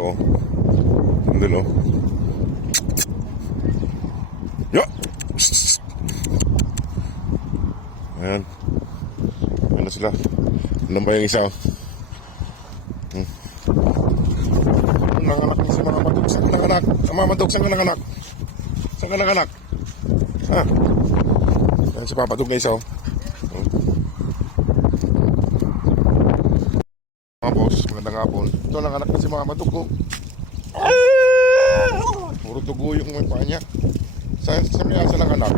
So, andun o. Yo! Ayan. Ayan na sila. Ano ba yung isa? Nanganak niya si mga madog. Saan ka nanganak? Mga madog, saan ka nanganak? Saan ka nanganak? Ha? Ayan si Papa Dog na isa o. Mga boss, magandang hapon. Ito nanganak na si mga madog ko. Puro tugo yung may paa niya. Saan kaya sila nanganak?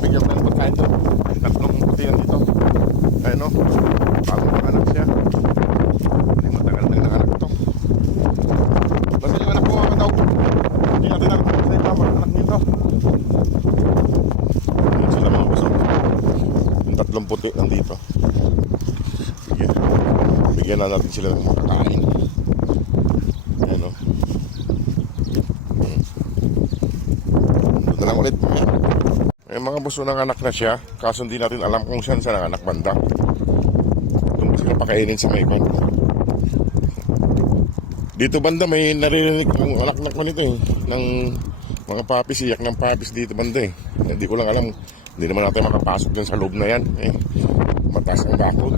Bigyan ko ng pagkain doon. Tatlong puti yan dito. Ayun o. Bagong anak siya. Hindi matagal na yung anak ito. Basta yung anak ko mga tao. Hindi natin nakita sa yung tama. Anak nito. Ayun sila mga busog. Yung tatlong puti nandito. Bigyan na natin sila ng makakain. Ayun o. Doon na lang ulit. Mga buso ng anak na siya, kaso hindi natin alam kung saan sa anak banda. Doon sila pakainin sa may kon. Dito banda may naririnig ng anak ko nito eh, ng mga papis, iyak ng papis dito banda eh. Hindi ko lang alam, hindi naman natin makapasok dun sa loob na yan eh. Mataas ang bakod.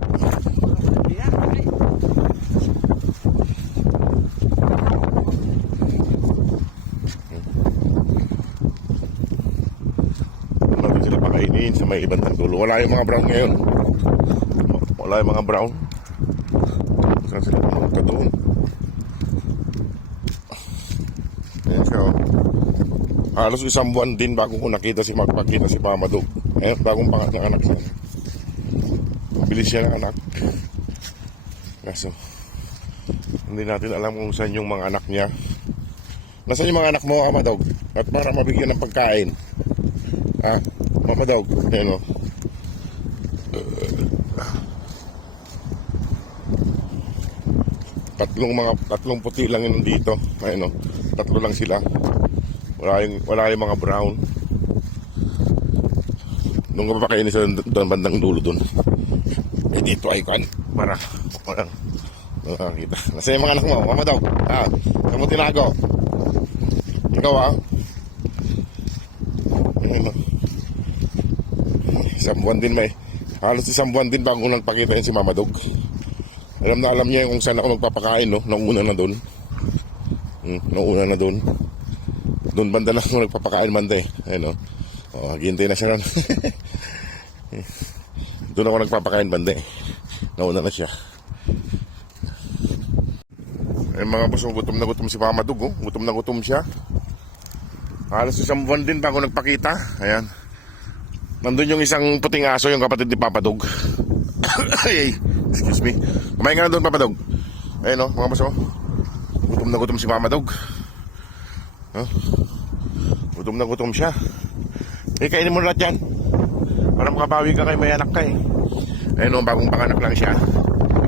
Sa may ibang dulo. Wala yung mga brown ngayon. Wala yung mga brown. Saan sila pumunta doon? Ayan siya. Halos isang buwan din bago ko nakita si magpakita si Mama Dog. Ayan, bagong panganak siya. Mabilis siya ng anak. Kaso, hindi natin alam kung saan yung mga anak niya. Nasaan yung mga anak mo, Mama Dog? At para mabigyan ng pagkain. Ha? Mama Dog, ayan o. Tatlong puti lang yun dito. Ayan o, tatlo lang sila. Wala yung mga brown. Nung ka pa kainin sa doon bandang dulo doon. Eh dito ay kan para walang nakakita. Nasa yung mga anak mo, Mama Dog. Ha? Saan mo tinago? Ikaw ha? Ayan o. Isang buwan din halos isang buwan din bago nagpakita yun si Mama Dog. Alam niya kung saan ako magpapakain no? Nauna na doon. Nauna na doon. Doon banda na ako nagpapakain banda eh. Ayun o. Hintay na siya ron. Doon ako nagpapakain banda eh. Nauna na siya. Ay mga boss, gutom na gutom si Mama Dog oh. Gutom na gutom siya. Halos isang buwan din bago nagpakita. Ayan. Nandun yung isang puting aso, yung kapatid ni Papa Dog. Ay, excuse me. Kumain ka na doon, Papa Dog. Ayun o, mga baso. Gutom na gutom si Mama Dog. Huh? Gutom na gutom siya. Eh, kainin mo na lahat yan. Para makabawi ka kay may anak ka eh. Ayun o, bagong panganak lang siya.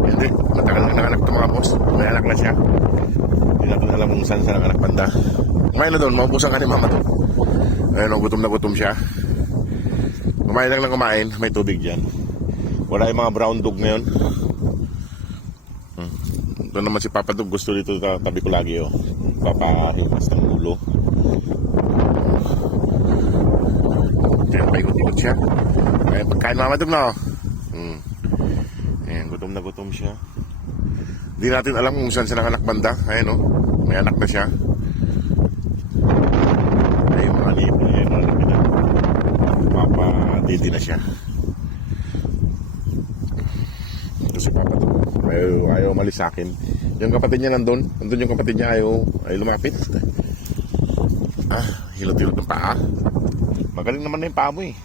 Hindi, matagal lang nanganak ito mga boss. May anak na siya. Hindi natin alam kung saan sa nanganak banda. Kumain na doon, maubusan ka ni Mama Dog. Ayun o, gutom na gutom siya. Kumain lang kumain, may tubig dyan. Wala yung mga brown dog ngayon. Ito naman si Papa Dog, gusto dito tabi ko lagi oh. Papahimas ng ulo. Kaya paikot-ikot siya. Kaya pagkain Mama Dog na oh. Ayan, gutom na gutom siya. Hindi natin alam kung saan siya ng anak banda. Ayan oh, may anak na siya. Ay, mga lipo niya yung anak nila. Didi na siya. Ito si Papa Dog. Ayaw umalis sa akin. Yung kapatid niya nandun yung kapatid niya ayaw lumapit. Hilot-hilot ng paa. Magaling naman na yung paa mo eh.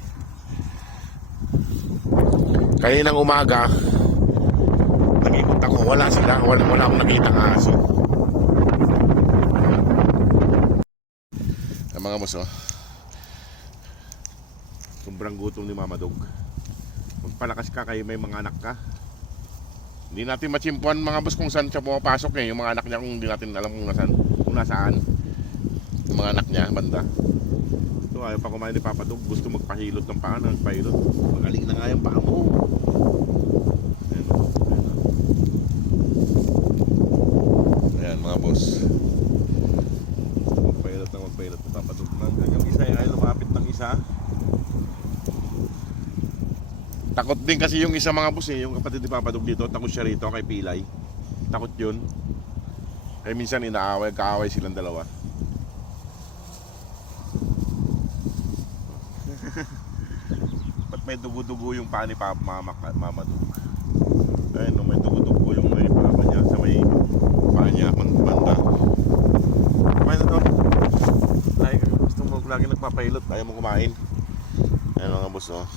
Kaninang umaga nag-ikot ako, wala sila. Wala akong nakita ng aso. Ang mga boss oh, sobrang gutom ni Mama Dog. Magpalakas ka kayo, may mga anak ka. Hindi natin matsimpuan mga boss kung saan siya pumapasok eh. Yung mga anak niya kung hindi natin alam kung nasaan yung mga anak niya banda. Ito ayaw pa kumain ni Papa Dog. Gusto magpahilot ng paa. Nagpahilot. Magaling na nga yung paa mo. Takot din kasi yung isa mga boss eh, yung kapatid ni Papa Dog dito, takot siya rito kay Pilay. Takot yun. Kaya minsan kaaway silang dalawa. Ba't may dugo-dugo yung paa ni Mama Dog? Ayun, no, may dugo-dugo yung may paa niya sa may paa niya, banda. Kumain na to. Gusto mo lagi nagpapahilot, ayaw mo kumain. Ayun mga boss, oh.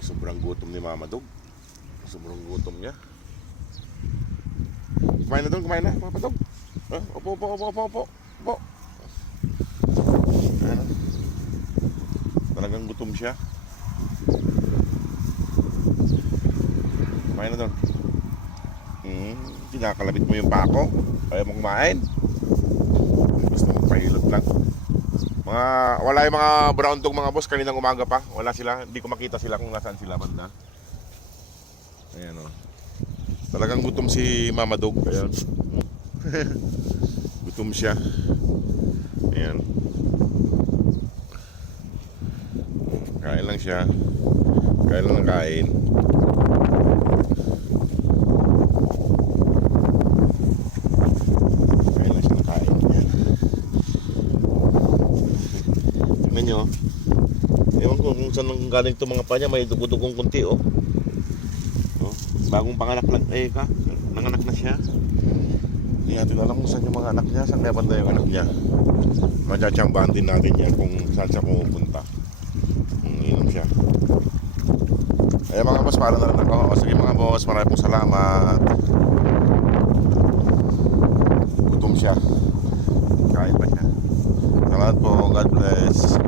Sobrang gutom ni Mama Dog. Sobrang gutom niya. Kumain na, Papa Dog. Opo. Ayan. Talagang gutom siya. Kumain na doon. Kinakalabit mo yung pako. Ayaw mo kumain. Gusto mo pahilot lang. Wala yung mga brown dog mga boss kaninang umaga pa. Wala sila. Hindi ko makita sila kung nasaan sila banda. Ayan o. Talagang gutom si Mama Dog. Ayan. Gutom siya. Ayan. Kain lang siya. Kain lang ng kain. Kain lang siya ng kain. Ayan. Tignan nyo. Ewan ko kung saan nang galing itong mga pa niya. May dugo-dugong kunti oh. Bagong panganak lang nanganak na siya. Hindi natin alam kung saan yung mga anak niya, saan kaya banda yung anak niya. Matsatsambahan din natin yan kung saan siya pumupunta. Inom siya. Ay mga boss, para na rin ako. O sige mga boss, maraming pong salamat. Gutom siya. Kain pa siya. Salamat po, God bless.